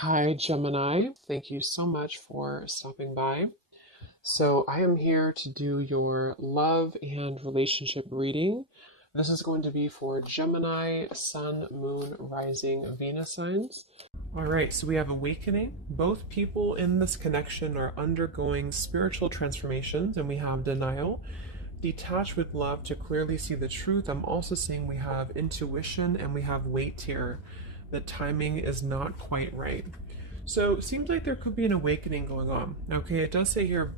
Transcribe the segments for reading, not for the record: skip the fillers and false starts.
Hi, Gemini. Thank you so much for stopping by. So, I am here to do your love and relationship reading. This is going to be for Gemini, Sun, Moon, Rising, Venus signs. All right, so we have awakening. Both people in this connection are undergoing spiritual transformations, and we have denial. Detach with love to clearly see the truth. I'm also seeing we have intuition and we have weight here. The timing is not quite right. So it seems like there could be an awakening going on. Okay, it does say here,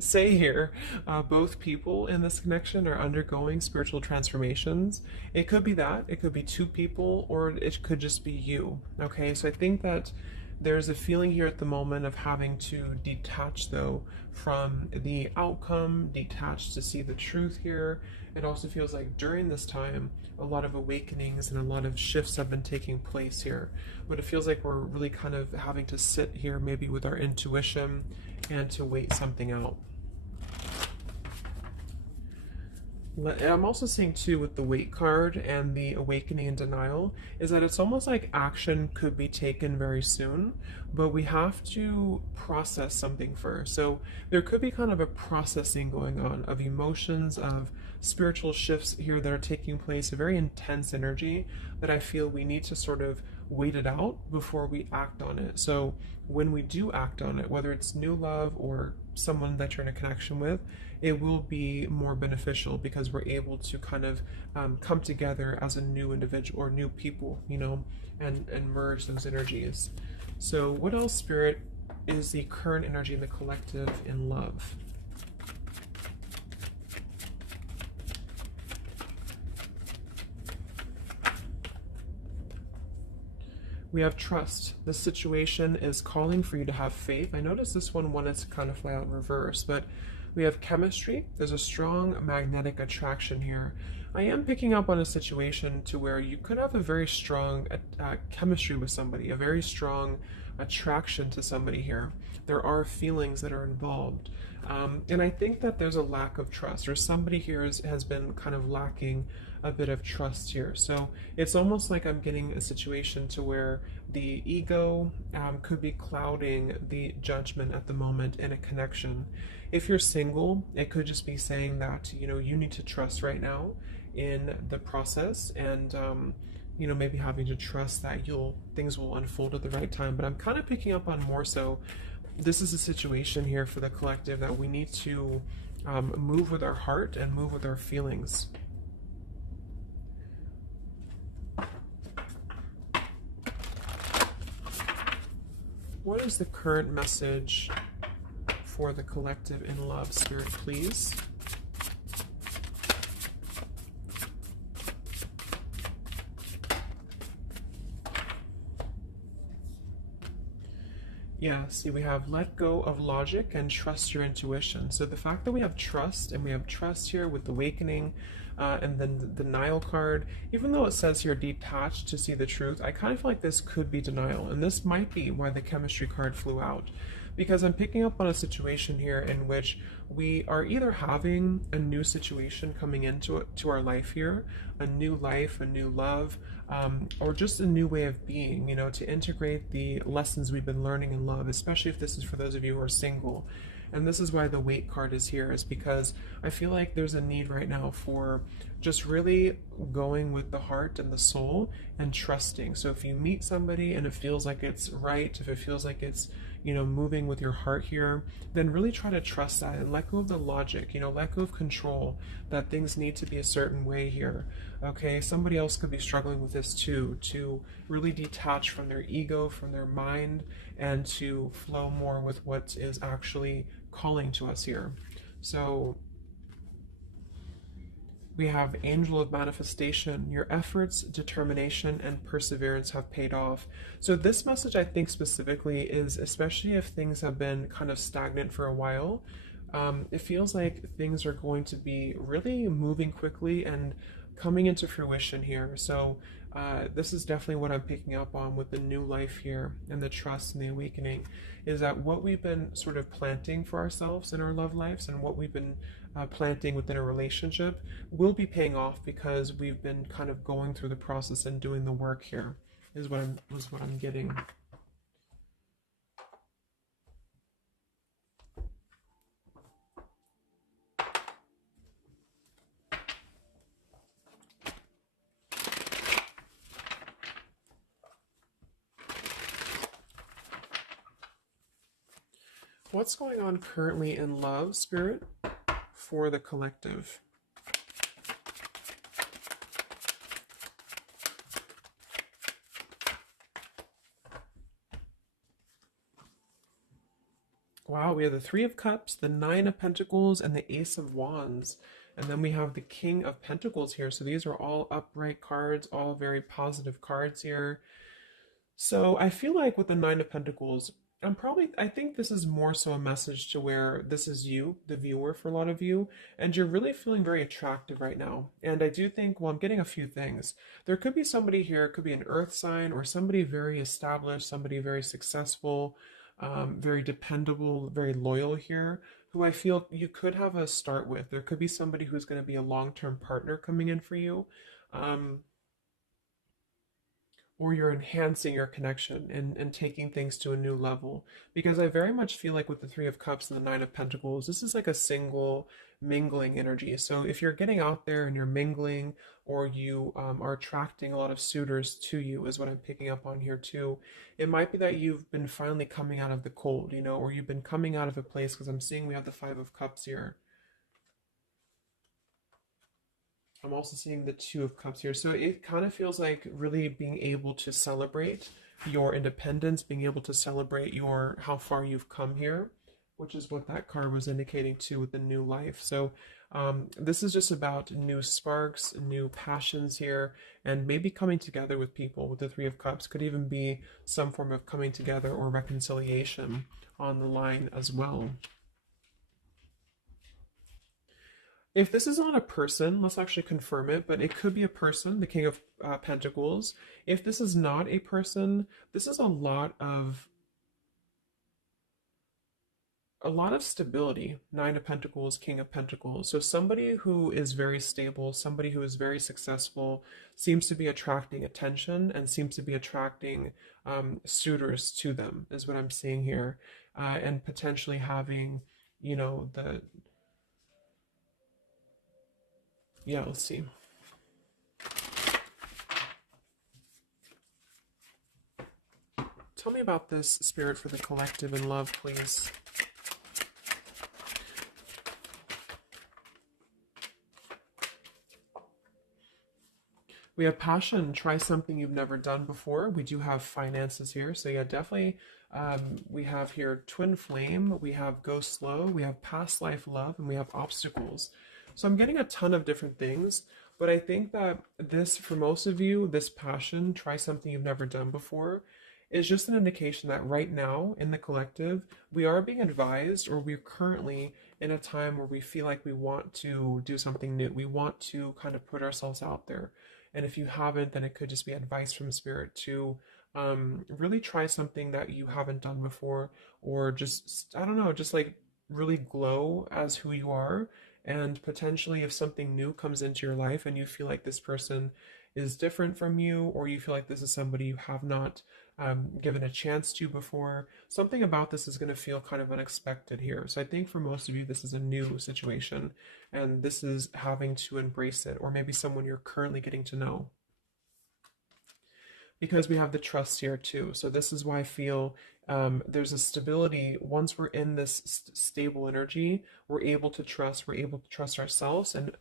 say here, both people in this connection are undergoing spiritual transformations. It could be that, it could be two people, or it could just be you. Okay, so I think that there's a feeling here at the moment of having to detach, though, from the outcome, detach to see the truth here. It also feels like during this time, a lot of awakenings and a lot of shifts have been taking place here. But it feels like we're really kind of having to sit here maybe with our intuition and to wait something out. I'm also seeing too with the weight card and the awakening and denial is that it's almost like action could be taken very soon, but we have to process something first. So there could be kind of a processing going on of emotions, of spiritual shifts here that are taking place, a very intense energy that I feel we need to sort of wait it out before we act on it. So when we do act on it, whether it's new love or someone that you're in a connection with, it will be more beneficial because we're able to kind of come together as a new individual or new people, and merge those energies. So what else, Spirit, is the current energy in the collective in love? We have trust. This situation is calling for you to have faith. I notice this one wanted to kind of fly out in reverse, but we have chemistry. There's a strong magnetic attraction here. I am picking up on a situation to where you could have a very strong chemistry with somebody, a very strong attraction to somebody here. There are feelings that are involved. And I think that there's a lack of trust, or somebody here has been kind of lacking a bit of trust here. So it's almost like I'm getting a situation to where the ego could be clouding the judgment at the moment in a connection. If you're single, it could just be saying that, you need to trust right now in the process, and maybe having to trust that things will unfold at the right time. But I'm kind of picking up on more so this is a situation here for the collective that we need to move with our heart and move with our feelings. What is the current message for the collective in love, Spirit, please? Yeah, see, we have let go of logic and trust your intuition. So the fact that we have trust, and we have trust here with awakening, and then the denial card, even though it says here detached to see the truth, I kind of feel like this could be denial. And this might be why the chemistry card flew out. Because I'm picking up on a situation here in which we are either having a new situation coming into our life here, a new life, a new love, or just a new way of being, to integrate the lessons we've been learning in love, especially if this is for those of you who are single. And this is why the weight card is here, is because I feel like there's a need right now for just really going with the heart and the soul and trusting. So if you meet somebody and it feels like it's right, if it feels like it's, moving with your heart here, then really try to trust that and let go of the logic, let go of control, that things need to be a certain way here. Okay, somebody else could be struggling with this too, to really detach from their ego, from their mind, and to flow more with what is actually calling to us here. So we have Angel of Manifestation. Your efforts, determination, and perseverance have paid off. So this message, I think specifically, is especially if things have been kind of stagnant for a while, it feels like things are going to be really moving quickly and coming into fruition here. So this is definitely what I'm picking up on with the new life here and the trust and the awakening, is that what we've been sort of planting for ourselves in our love lives and what we've been planting within a relationship will be paying off because we've been kind of going through the process and doing the work here, is what I'm getting. What's going on currently in love, Spirit, for the collective? Wow, we have the Three of Cups, the Nine of Pentacles, and the Ace of Wands. And then we have the King of Pentacles here. So these are all upright cards, all very positive cards here. So I feel like with the Nine of Pentacles, I think this is more so a message to where this is you, the viewer, for a lot of you, and you're really feeling very attractive right now. And I do think, well, I'm getting a few things. There could be somebody here, it could be an earth sign or somebody very established, somebody very successful, very dependable, very loyal here, who I feel you could have a start with. There could be somebody who's going to be a long-term partner coming in for you. Um, or you're enhancing your connection and taking things to a new level. Because I very much feel like with the Three of Cups and the Nine of Pentacles, this is like a single mingling energy. So if you're getting out there and you're mingling, or you are attracting a lot of suitors to you, is what I'm picking up on here too. It might be that you've been finally coming out of the cold, or you've been coming out of a place, because I'm seeing we have the Five of Cups here. I'm also seeing the Two of Cups here. So it kind of feels like really being able to celebrate your independence, being able to celebrate your how far you've come here, which is what that card was indicating too with the new life. So this is just about new sparks, new passions here, and maybe coming together with people with the Three of Cups. Could even be some form of coming together or reconciliation on the line as well. If this is not a person, let's actually confirm it, but it could be a person, the King of Pentacles. If this is not a person, this is a lot of stability. Nine of Pentacles, King of Pentacles. So somebody who is very stable, somebody who is very successful, seems to be attracting attention and seems to be attracting suitors to them, is what I'm seeing here. And potentially having, let's see. Tell me about this, Spirit, for the collective in love, please. We have passion. Try something you've never done before. We do have finances here. So yeah, definitely. We have here twin flame. We have go slow. We have past life love. And we have obstacles. So I'm getting a ton of different things. But I think that this, for most of you, this passion, try something you've never done before, is just an indication that right now in the collective, we are being advised, or we're currently in a time where we feel like we want to do something new. We want to kind of put ourselves out there. And if you haven't, then it could just be advice from Spirit to really try something that you haven't done before, or just, I don't know, just like really glow as who you are. And potentially, if something new comes into your life and you feel like this person is different from you, or you feel like this is somebody you have not given a chance to before, something about this is going to feel kind of unexpected here. So I think for most of you, this is a new situation, and this is having to embrace it, or maybe someone you're currently getting to know. Because we have the trust here too. So this is why I feel there's a stability. Once we're in this stable energy, we're able to trust ourselves and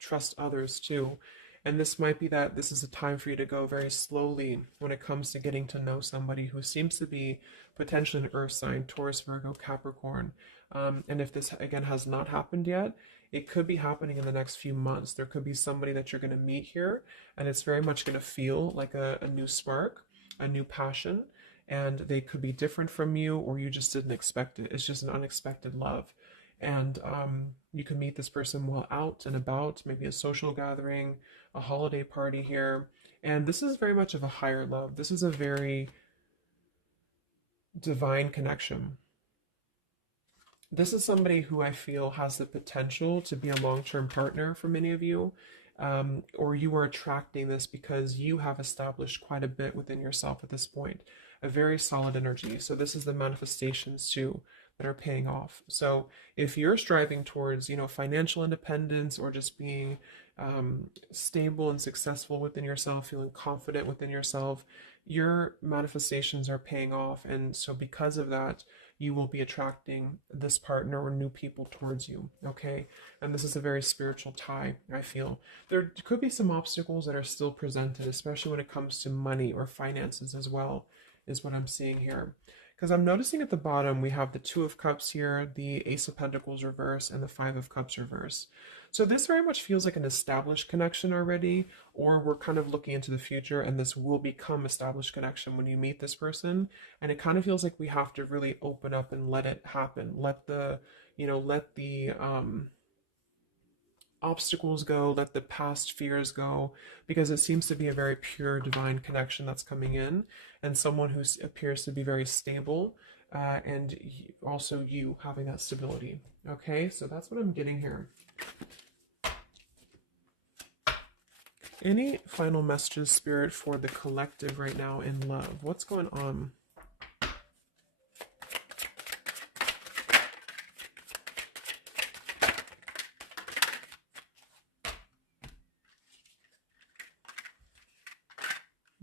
trust others too. And this might be that this is a time for you to go very slowly when it comes to getting to know somebody who seems to be potentially an earth sign, Taurus, Virgo, Capricorn. And if this, again, has not happened yet, it could be happening in the next few months. There could be somebody that you're going to meet here, and it's very much going to feel like a new spark, a new passion, and they could be different from you, or you just didn't expect it. It's just an unexpected love. And you can meet this person while out and about, maybe a social gathering, a holiday party here. And this is very much of a higher love. This is a very divine connection. This is somebody who I feel has the potential to be a long-term partner for many of you, or you are attracting this because you have established quite a bit within yourself at this point, a very solid energy. So this is the manifestations too that are paying off. So if you're striving towards, financial independence, or just being stable and successful within yourself, feeling confident within yourself, your manifestations are paying off. And so because of that, you will be attracting this partner or new people towards you, okay? And this is a very spiritual tie, I feel. There could be some obstacles that are still presented, especially when it comes to money or finances as well, is what I'm seeing here. Because I'm noticing at the bottom, we have the Two of Cups here, the Ace of Pentacles reverse, and the Five of Cups reverse. So this very much feels like an established connection already, or we're kind of looking into the future and this will become established connection when you meet this person. And it kind of feels like we have to really open up and let it happen. Let the, let the obstacles go, let the past fears go, because it seems to be a very pure divine connection that's coming in, and someone who appears to be very stable, and also you having that stability. Okay, so that's what I'm getting here. Any final messages, Spirit, for the collective right now in love? What's going on?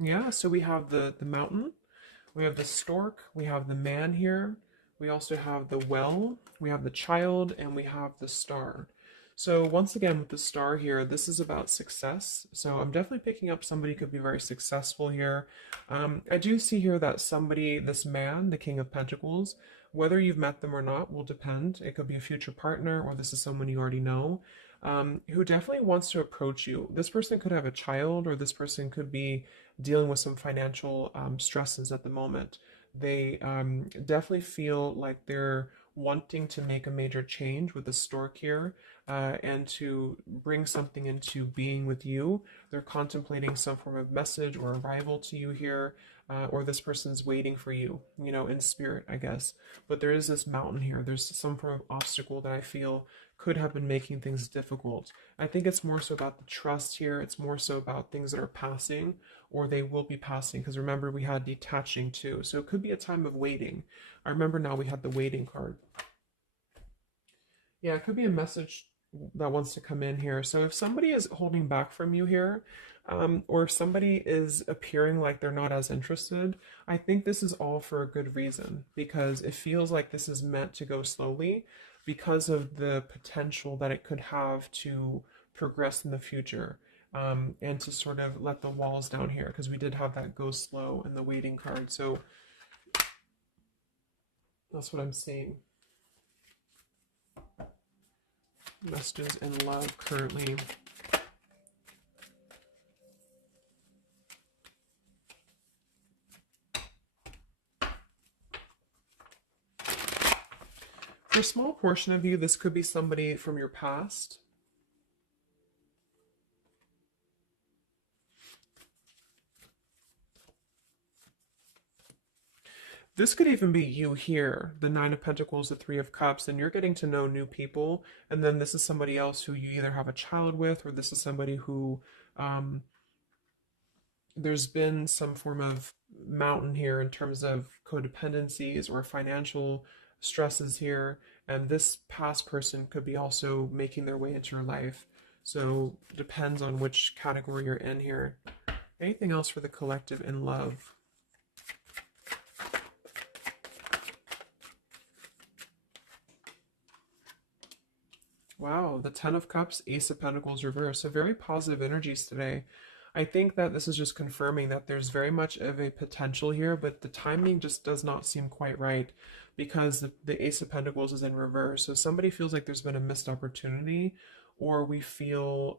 Yeah, so we have the mountain, we have the stork, we have the man here, we also have the well, we have the child, and we have the star. So once again, with the star here, this is about success. So I'm definitely picking up somebody could be very successful here. I do see here that somebody, this man, the King of Pentacles, whether you've met them or not will depend. It could be a future partner, or this is someone you already know, who definitely wants to approach you. This person could have a child, or this person could be dealing with some financial stresses at the moment. They definitely feel like they're wanting to make a major change with the stork here, and to bring something into being with you. They're contemplating some form of message or arrival to you here, or this person's waiting for you, in spirit, I guess. But there is this mountain here. There's some form of obstacle that I feel could have been making things difficult. I think it's more so about the trust here. It's more so about things that are passing, or they will be passing, because remember we had detaching too. So it could be a time of waiting. I remember now we had the waiting card. Yeah, it could be a message that wants to come in here. So if somebody is holding back from you here, or if somebody is appearing like they're not as interested, I think this is all for a good reason, because it feels like this is meant to go slowly because of the potential that it could have to progress in the future, and to sort of let the walls down here, because we did have that go slow in the waiting card. So that's what I'm seeing. Messages in love currently. For a small portion of you, this could be somebody from your past. This could even be you here, the Nine of Pentacles, the Three of Cups, and you're getting to know new people. And then this is somebody else who you either have a child with, or this is somebody who there's been some form of mountain here in terms of codependencies or financial stresses here. And this past person could be also making their way into your life. So depends on which category you're in here. Anything else for the collective in love? Wow, the Ten of Cups, Ace of Pentacles reverse. So very positive energies today. I think that this is just confirming that there's very much of a potential here, but the timing just does not seem quite right, because the Ace of Pentacles is in reverse. So somebody feels like there's been a missed opportunity, or we feel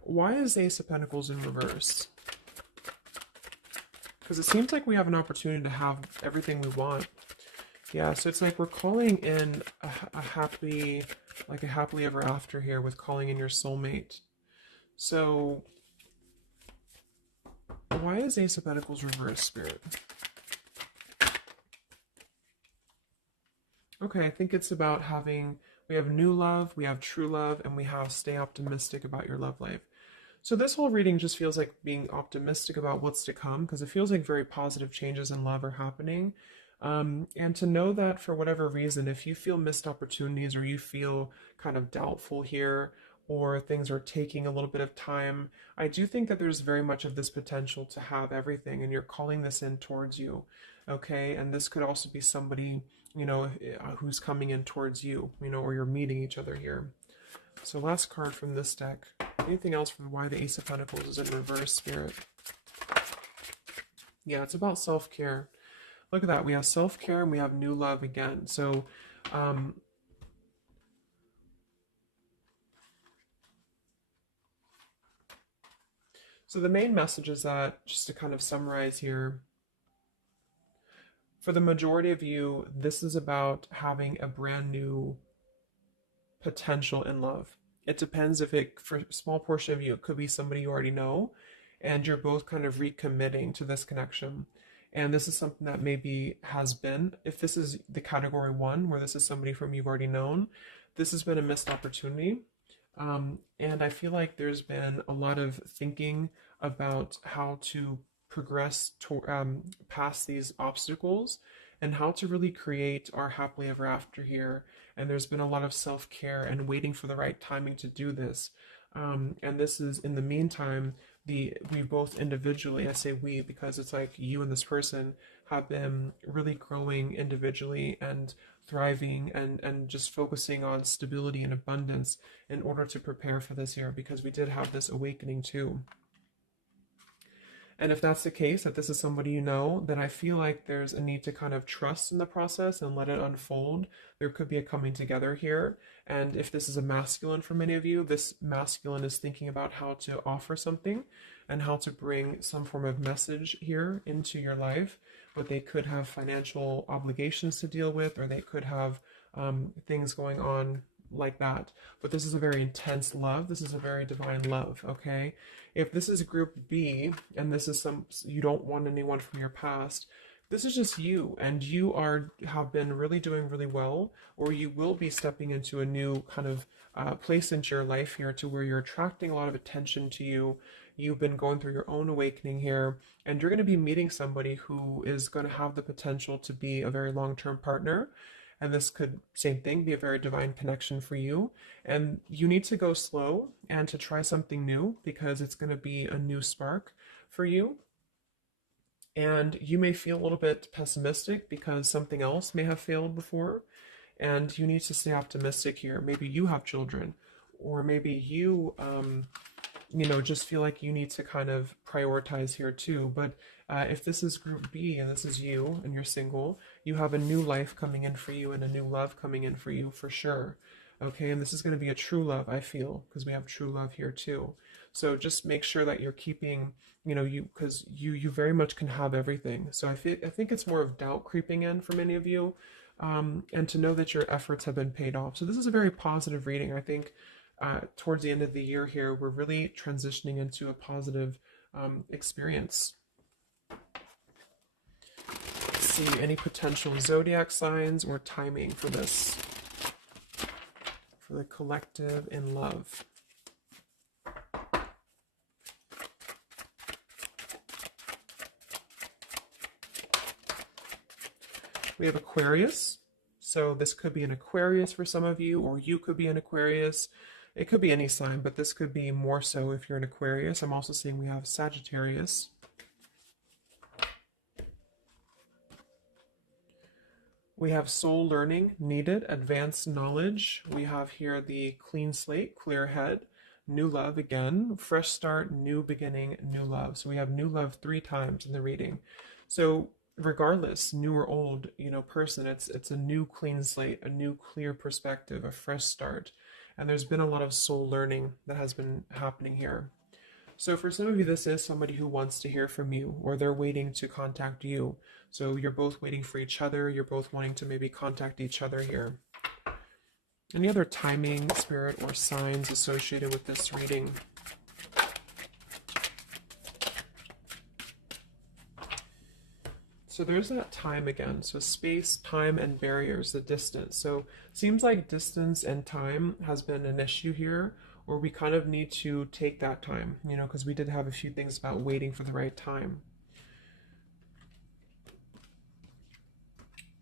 why is Ace of Pentacles in reverse? Because it seems like we have an opportunity to have everything we want. Yeah, so it's like we're calling in a happily ever after here, with calling in your soulmate. So why is Ace of Pentacles reverse, Spirit? Okay, I think it's about we have new love, we have true love, and we have stay optimistic about your love life. So this whole reading just feels like being optimistic about what's to come, because it feels like very positive changes in love are happening. And to know that for whatever reason, if you feel missed opportunities, or you feel kind of doubtful here, or things are taking a little bit of time. I do think that there's very much of this potential to have everything, and you're calling this in towards you, okay? And this could also be somebody, who's coming in towards you, or you're meeting each other here. So last card from this deck. Anything else from why the Ace of Pentacles is in reverse, Spirit? Yeah, it's about self-care. Look at that. We have self-care and we have new love again. So, so the main message is that, just to kind of summarize here, for the majority of you, this is about having a brand new potential in love. It depends if it, for a small portion of you, it could be somebody you already know, and you're both kind of recommitting to this connection. And this is something that maybe has been, if this is the category 1, where this is somebody from you've already known, this has been a missed opportunity. And I feel like there's been a lot of thinking about how to progress past these obstacles and how to really create our happily ever after here. And there's been a lot of self-care and waiting for the right timing to do this. And this is, in the meantime, we both individually, I say we because it's like you and this person have been really growing individually and thriving and just focusing on stability and abundance in order to prepare for this year, because we did have this awakening too. And if that's the case, that this is somebody you know, then I feel like there's a need to kind of trust in the process and let it unfold. There could be a coming together here. And if this is a masculine for many of you, this masculine is thinking about how to offer something and how to bring some form of message here into your life. But they could have financial obligations to deal with, or they could have things going on like that. But this is a very intense love. This is a very divine love, okay? If this is group B and this is you don't want anyone from your past, this is just you, and you have been really doing really well, or you will be stepping into a new kind of place into your life here, to where you're attracting a lot of attention to you. You've been going through your own awakening here, and you're going to be meeting somebody who is going to have the potential to be a very long-term partner. And this could, same thing, be a very divine connection for you. And you need to go slow and to try something new, because it's going to be a new spark for you. And you may feel a little bit pessimistic because something else may have failed before. And you need to stay optimistic here. Maybe you have children, or maybe you, just feel like you need to kind of prioritize here too. But if this is group B and this is you and you're single, you have a new life coming in for you and a new love coming in for you for sure. Okay, and this is going to be a true love, I feel, because we have true love here too. So just make sure that you're keeping, because you very much can have everything. So I think it's more of doubt creeping in for many of you, and to know that your efforts have been paid off. So this is a very positive reading. I think towards the end of the year here, we're really transitioning into a positive experience. Let's see, any potential zodiac signs or timing for this, for the collective in love. We have Aquarius. So this could be an Aquarius for some of you, or you could be an Aquarius. It could be any sign, but this could be more so if you're an Aquarius. I'm also seeing we have Sagittarius. We have soul learning needed, advanced knowledge. We have here the clean slate, clear head, new love again, fresh start, new beginning, new love. So we have new love 3 times in the reading. So regardless, new or old, person, it's a new clean slate, a new clear perspective, a fresh start. And there's been a lot of soul learning that has been happening here. So for some of you, this is somebody who wants to hear from you, or they're waiting to contact you. So you're both waiting for each other. You're both wanting to maybe contact each other here. Any other timing, spirit, or signs associated with this reading? So there's that time again. So space, time, and barriers, the distance. So seems like distance and time has been an issue here, or we kind of need to take that time, because we did have a few things about waiting for the right time.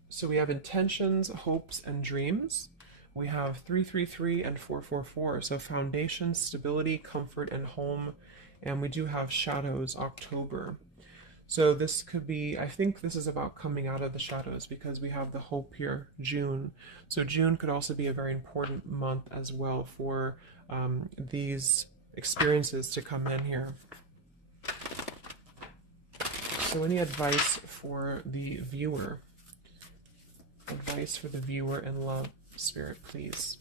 So we have intentions, hopes, and dreams. We have 333 and 444. So foundation, stability, comfort, and home. And we do have shadows, October. So this could be, I think this is about coming out of the shadows because we have the hope here, June. So June could also be a very important month as well for these experiences to come in here. So any advice for the viewer? Advice for the viewer in love, Spirit, please.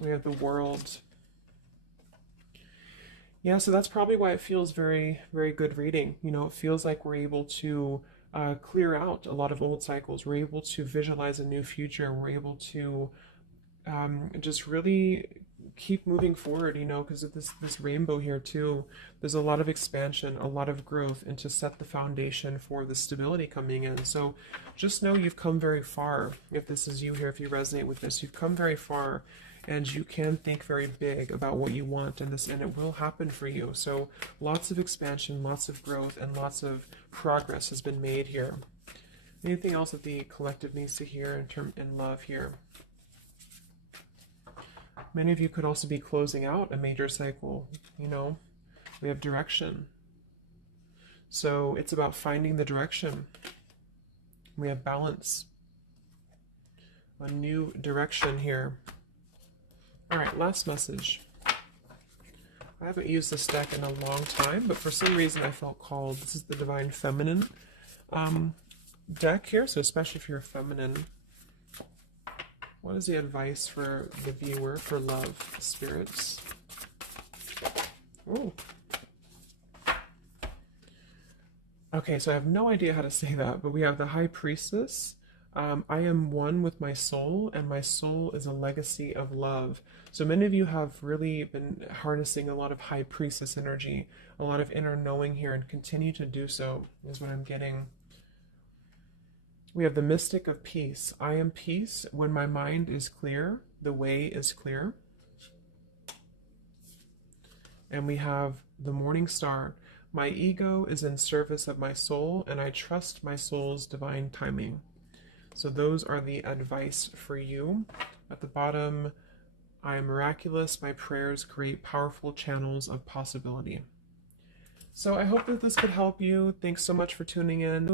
We have the World. Yeah, so that's probably why it feels very, very good reading. You know, it feels like we're able to clear out a lot of old cycles. We're able to visualize a new future. We're able to just really keep moving forward, you know, because of this rainbow here too. There's a lot of expansion, a lot of growth, and to set the foundation for the stability coming in. So just know you've come very far. If this is you here, if you resonate with this, you've come very far. And you can think very big about what you want in this, and it will happen for you. So lots of expansion, lots of growth, and lots of progress has been made here. Anything else that the collective needs to hear in love here? Many of you could also be closing out a major cycle. You know, we have direction. So it's about finding the direction. We have balance. A new direction here. All right, last message. I haven't used this deck in a long time, but for some reason I felt called. This is the Divine Feminine deck here, so especially if you're feminine. What is the advice for the viewer for love, spirits? Ooh. Okay, so I have no idea how to say that, but we have the High Priestess. I am one with my soul, and my soul is a legacy of love. So many of you have really been harnessing a lot of High Priestess energy, a lot of inner knowing here, and continue to do so, is what I'm getting. We have the Mystic of Peace. I am peace. When my mind is clear, the way is clear. And we have the Morning Star. My ego is in service of my soul, and I trust my soul's divine timing. So those are the advice for you. At the bottom, I am miraculous. My prayers create powerful channels of possibility. So I hope that this could help you. Thanks so much for tuning in.